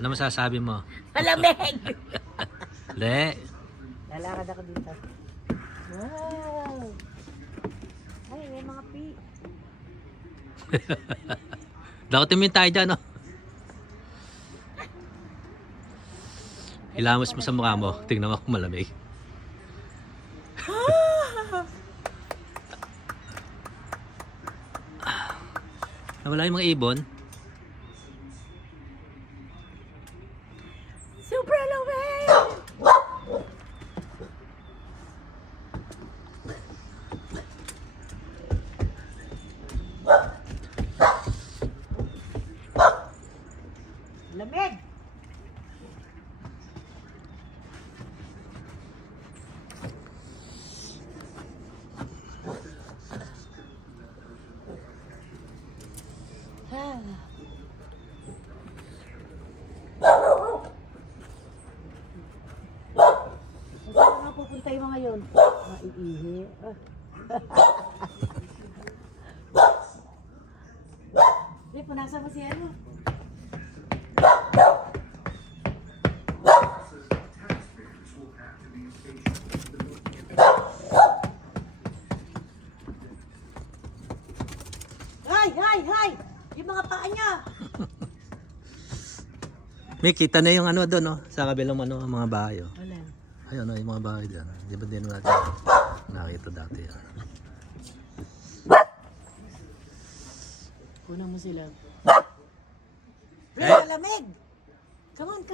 Ano masasabi mo? Malamig! Le. Lalakad ako dito. Wow! Ay, may mga pi. Dakotin tayo dyan, no? Ilamos mo sa mukha mo. Tingnan mo kung malamig. Nawala yung mga ibon. Super lamig! Lamig! Ah. Saan nga pupunta yung mga yun? Maiihi. Di, punasan mo si ano? Hay! Yung mga paa niya! May kita na yung ano doon, no? Sa kabilang ano, ang mga bahay, oh. Wala. Ayun, yung mga bahay dyan. Di ba din natin nakita dati yan? Kunan mo sila. Eh? Malamig! Come on!